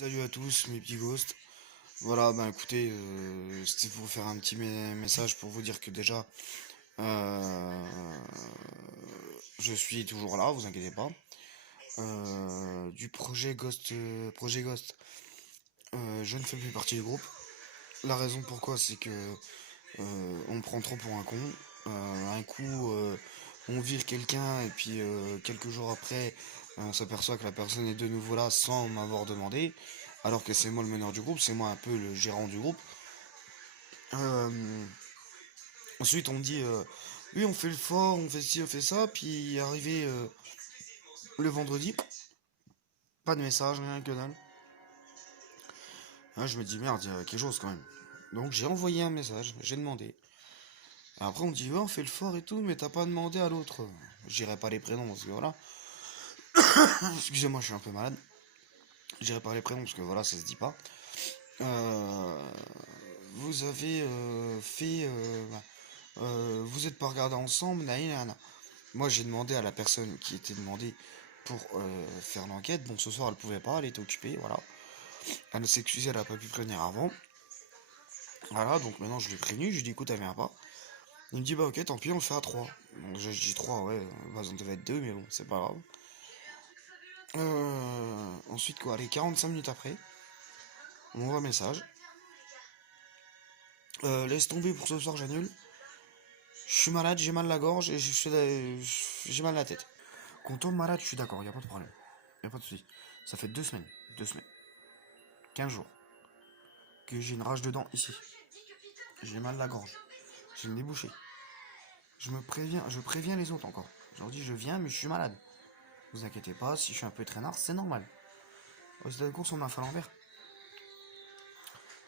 Salut à tous mes petits ghosts. Voilà, ben écoutez, c'était pour faire un petit message pour vous dire que déjà, euh, je suis toujours là, vous inquiétez pas. Du projet Ghost, je ne fais plus partie du groupe. La raison pourquoi, c'est que on me prend trop pour un con. Un coup, on vire quelqu'un et puis quelques jours après, on s'aperçoit que la personne est de nouveau là sans m'avoir demandé, alors que c'est moi le meneur du groupe, c'est moi un peu le gérant du groupe. Euh, Ensuite, on me dit, oui, on fait le fort, on fait ci, on fait ça, puis arrivé le vendredi, pas de message, rien que dalle. Là, je me dis, merde, il y a quelque chose quand même. Donc j'ai envoyé un message, j'ai demandé. Et après, on me dit, ouais, on fait le fort et tout, mais t'as pas demandé à l'autre. J'irai pas les prénoms parce que voilà. Excusez-moi, je suis un peu malade. J'irai pas les prénoms parce que voilà, ça se dit pas. Euh, Vous avez fait. Vous êtes pas regardés ensemble, nana. Moi, j'ai demandé à la personne qui était demandée pour faire l'enquête. Bon, ce soir, elle pouvait pas, elle était occupée, voilà. Elle s'est excusée, elle a pas pu prévenir avant. Voilà, donc maintenant je l'ai prévenu, je lui ai dit écoute, elle vient pas. Il me dit bah ok, tant pis, on le fait à 3. Donc j'ai dit 3, ouais, bah, on devait être 2, mais bon, c'est pas grave. Ensuite, quoi, allez, 45 minutes après, on m'envoie un message. Laisse tomber pour ce soir, j'annule. Je suis malade, j'ai mal à la gorge et j'ai mal à la tête. Qu'on tombe malade, je suis d'accord, y a pas de problème. Y a pas de soucis. Ça fait 2 semaines, 2 semaines, 15 jours, que j'ai une rage de dents ici. J'ai mal à la gorge. J'ai le nez bouché. Je préviens les autres encore. Je leur dis je viens mais je suis malade. Vous inquiétez pas, si je suis un peu traînard, c'est normal. Au stade de course, on m'a fait l'envers.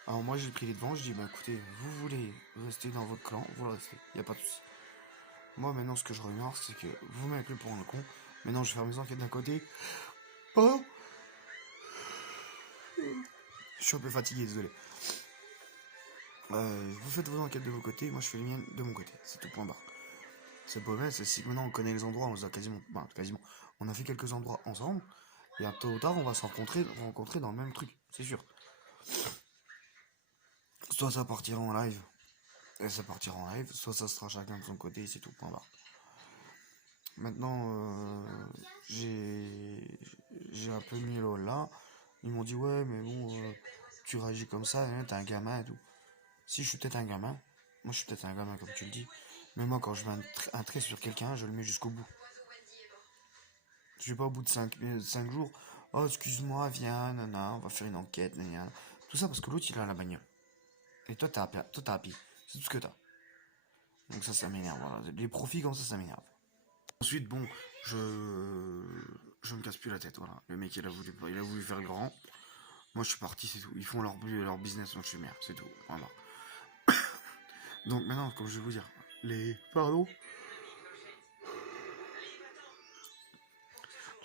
Alors moi j'ai pris les devants, je dis bah écoutez, vous voulez rester dans votre clan, vous le restez, y a pas de souci. Moi maintenant ce que je remarque c'est que vous m'avez pris pour un con. Maintenant je vais faire mes enquêtes d'un côté. Pardon. Je suis un peu fatigué, désolé. Vous faites vos enquêtes de vos côtés, moi je fais les miennes de mon côté. C'est tout point barre. C'est pas vrai, c'est si maintenant on connaît les endroits, on les a quasiment. On a fait quelques endroits ensemble. Et tôt ou tard, on va se rencontrer dans le même truc, c'est sûr. Soit ça partira en live, et ça partira en live, soit ça sera chacun de son côté, c'est tout, point barre. Maintenant, j'ai un peu mis l'eau là. Ils m'ont dit, ouais, mais bon, tu réagis comme ça, hein, t'es un gamin et tout. Si je suis peut-être un gamin, moi je suis peut-être un gamin comme tu le dis, mais moi quand je mets un trait sur quelqu'un, je le mets jusqu'au bout. Je vais pas au bout de 5 jours. Oh, excuse-moi, viens, nana, on va faire une enquête, nana. Tout ça parce que l'autre il a la bagnole. Et toi t'as à pied. C'est tout ce que t'as. Donc ça m'énerve, voilà. Les profits comme ça m'énerve. Ensuite, bon, je me casse plus la tête, voilà. Le mec il a voulu faire le grand. Moi je suis parti, c'est tout. Ils font leur business, moi je suis merde, c'est tout. Voilà. Donc maintenant, comme je vais vous dire, Pardon.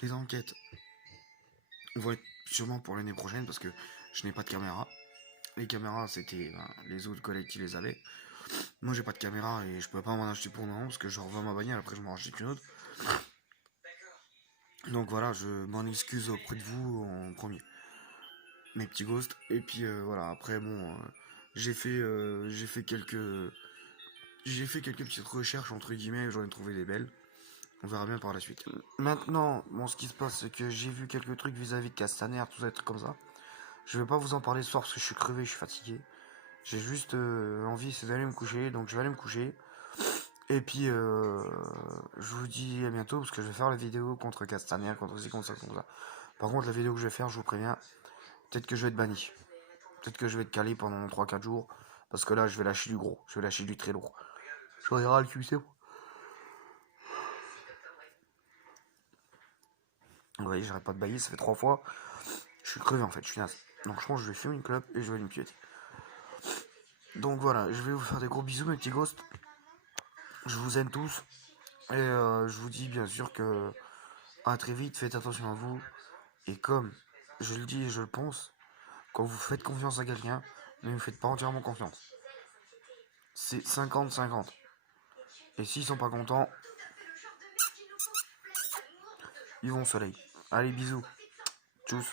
Les enquêtes vont être sûrement pour l'année prochaine parce que je n'ai pas de caméra. Les caméras, c'était les autres collègues qui les avaient. Moi, j'ai pas de caméra et je peux pas m'en acheter pour le moment parce que je revends ma bagnole, après je m'en rachète une autre. Donc voilà, je m'en excuse auprès de vous en premier. Mes petits ghosts. Et puis voilà, après bon, j'ai fait quelques petites recherches entre guillemets, j'en ai trouvé des belles. On verra bien par la suite. Maintenant, bon, ce qui se passe, c'est que j'ai vu quelques trucs vis-à-vis de Castaner, tout ça, des trucs comme ça. Je vais pas vous en parler ce soir parce que je suis crevé, je suis fatigué. J'ai juste envie, c'est d'aller me coucher, donc je vais aller me coucher. Et puis, je vous dis à bientôt parce que je vais faire la vidéo contre Castaner, contre ci, contre ça, contre ça. Par contre, la vidéo que je vais faire, je vous préviens, peut-être que je vais être banni. Peut-être que je vais être calé pendant 3-4 jours. Parce que là, je vais lâcher du gros. Je vais lâcher du très lourd. J'en ai ras le cul, c'est bon. Vous voyez, j'arrête pas de bailler, ça fait 3 fois. Je suis crevé en fait, je suis naze. Donc je pense que je vais fumer une clope et je vais aller me piéter. Donc voilà, je vais vous faire des gros bisous mes petits ghosts. Je vous aime tous. Et je vous dis bien sûr que à très vite, faites attention à vous. Et comme je le dis et je le pense, quand vous faites confiance à quelqu'un, ne vous faites pas entièrement confiance. C'est 50-50. Et s'ils sont pas contents, ils vont au soleil. Allez, bisous. Tchuss.